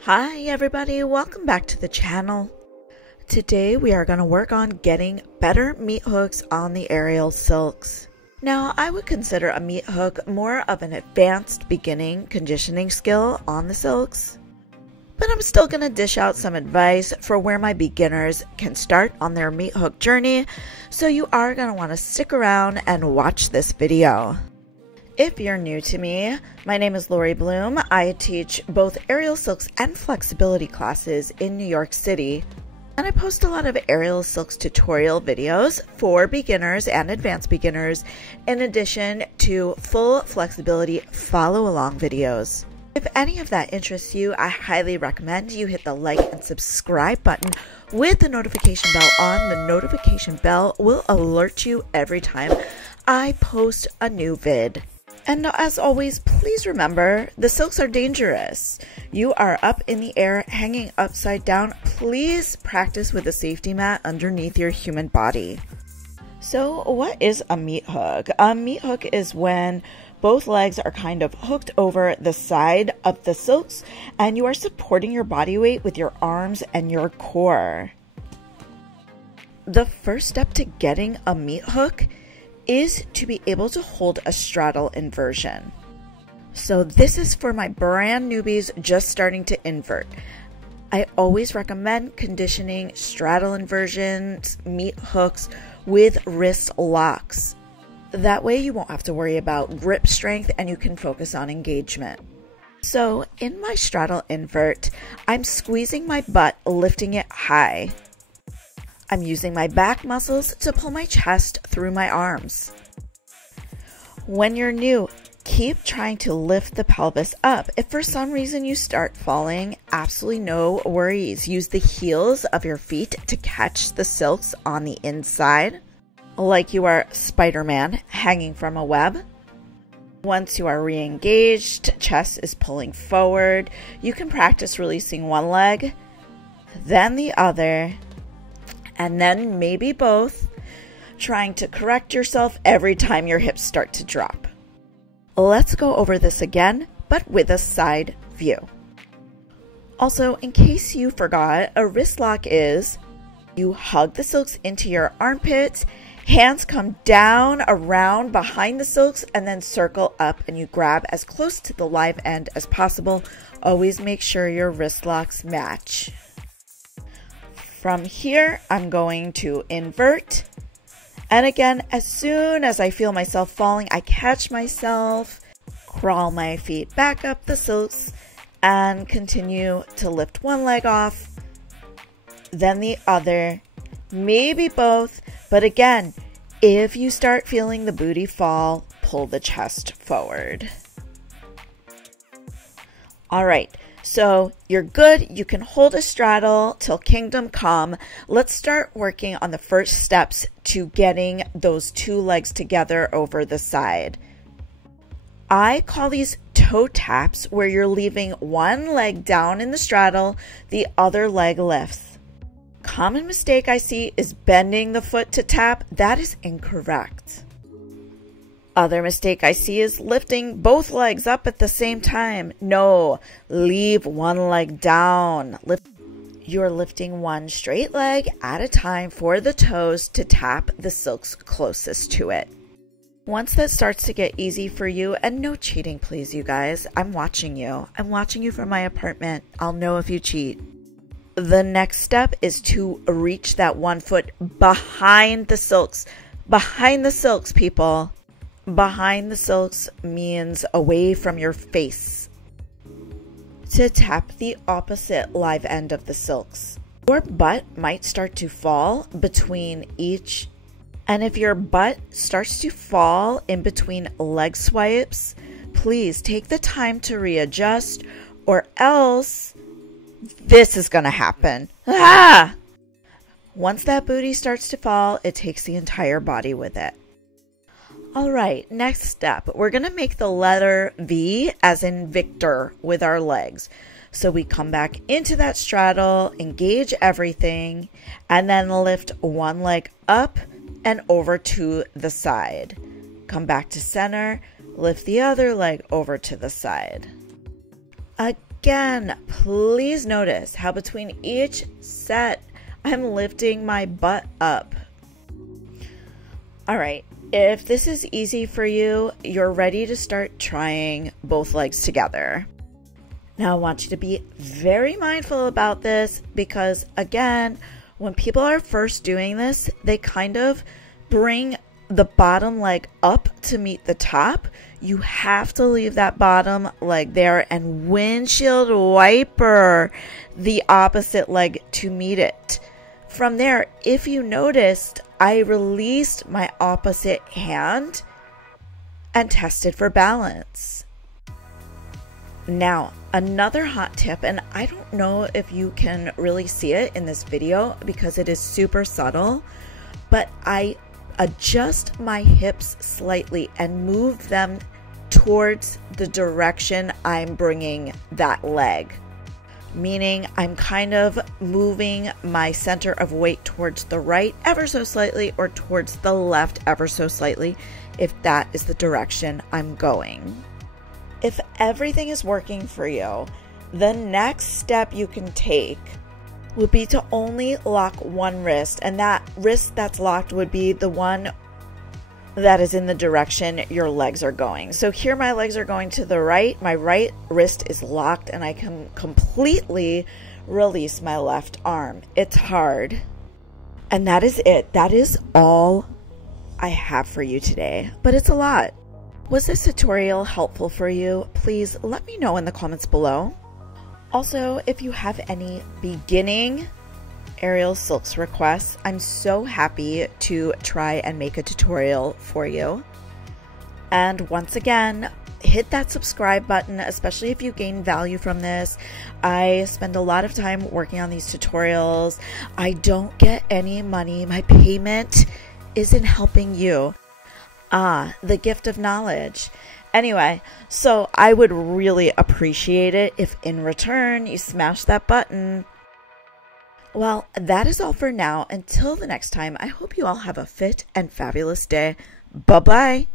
Hi everybody, welcome back to the channel. Today we are going to work on getting better meat hooks on the aerial silks. Now I would consider a meat hook more of an advanced beginning conditioning skill on the silks, but I'm still going to dish out some advice for where my beginners can start on their meat hook journey, so you are going to want to stick around and watch this video. If you're new to me, my name is Laurie Bloom. I teach both aerial silks and flexibility classes in New York City, and I post a lot of aerial silks tutorial videos for beginners and advanced beginners, in addition to full flexibility follow along videos. If any of that interests you, I highly recommend you hit the like and subscribe button with the notification bell on. The notification bell will alert you every time I post a new vid. And as always, please remember, the silks are dangerous. You are up in the air, hanging upside down. Please practice with a safety mat underneath your human body. So what is a meat hook? A meat hook is when both legs are kind of hooked over the side of the silks and you are supporting your body weight with your arms and your core. The first step to getting a meat hook is to be able to hold a straddle inversion. So this is for my brand newbies just starting to invert. I always recommend conditioning straddle inversions, meat hooks with wrist locks. That way you won't have to worry about grip strength and you can focus on engagement. So in my straddle invert, I'm squeezing my butt, lifting it high. I'm using my back muscles to pull my chest through my arms. When you're new, keep trying to lift the pelvis up. If for some reason you start falling, absolutely no worries. Use the heels of your feet to catch the silks on the inside, like you are Spider-Man hanging from a web. Once you are re-engaged, chest is pulling forward. You can practice releasing one leg, then the other, and then maybe both, trying to correct yourself every time your hips start to drop. Let's go over this again, but with a side view. Also, in case you forgot, a wrist lock is you hug the silks into your armpits, hands come down around behind the silks, and then circle up and you grab as close to the live end as possible. Always make sure your wrist locks match. From here, I'm going to invert. And again, as soon as I feel myself falling, I catch myself, crawl my feet back up the silks, and continue to lift one leg off, then the other, maybe both. But again, if you start feeling the booty fall, pull the chest forward. All right. So you're good. You can hold a straddle till kingdom come. Let's start working on the first steps to getting those two legs together over the side. I call these toe taps, where you're leaving one leg down in the straddle, the other leg lifts. Common mistake I see is bending the foot to tap. That is incorrect. Other mistake I see is lifting both legs up at the same time. No, leave one leg down. You're lifting one straight leg at a time for the toes to tap the silks closest to it. Once that starts to get easy for you, and no cheating please you guys, I'm watching you. I'm watching you from my apartment. I'll know if you cheat. The next step is to reach that one foot behind the silks. Behind the silks, people. Behind the silks means away from your face, to tap the opposite live end of the silks. Your butt might start to fall between each, and if your butt starts to fall in between leg swipes, please take the time to readjust, or else this is going to happen. Ah! Once that booty starts to fall, it takes the entire body with it. All right, next step, we're going to make the letter V as in Victor with our legs. So we come back into that straddle, engage everything, and then lift one leg up and over to the side. Come back to center, lift the other leg over to the side. Again, please notice how between each set, I'm lifting my butt up. All right, if this is easy for you, you're ready to start trying both legs together. Now, I want you to be very mindful about this because, again, when people are first doing this, they kind of bring the bottom leg up to meet the top. You have to leave that bottom leg there and windshield wiper the opposite leg to meet it. From there, if you noticed, I released my opposite hand and tested for balance. Now, another hot tip, and I don't know if you can really see it in this video because it is super subtle, but I adjust my hips slightly and move them towards the direction I'm bringing that leg. Meaning I'm kind of moving my center of weight towards the right ever so slightly or towards the left ever so slightly if that is the direction I'm going. If everything is working for you, the next step you can take would be to only lock one wrist, and that wrist that's locked would be the one that is in the direction your legs are going. So here my legs are going to the right, my right wrist is locked, and I can completely release my left arm. It's hard. And that is it. That is all I have for you today, but it's a lot. Was this tutorial helpful for you? Please let me know in the comments below. Also, if you have any beginning Aerial Silks requests, I'm so happy to try and make a tutorial for you. And once again, hit that subscribe button, especially if you gain value from this. I spend a lot of time working on these tutorials. I don't get any money. My payment is in helping you. The gift of knowledge. Anyway, so I would really appreciate it if in return you smash that button. Well, that is all for now. Until the next time, I hope you all have a fit and fabulous day. Bye-bye.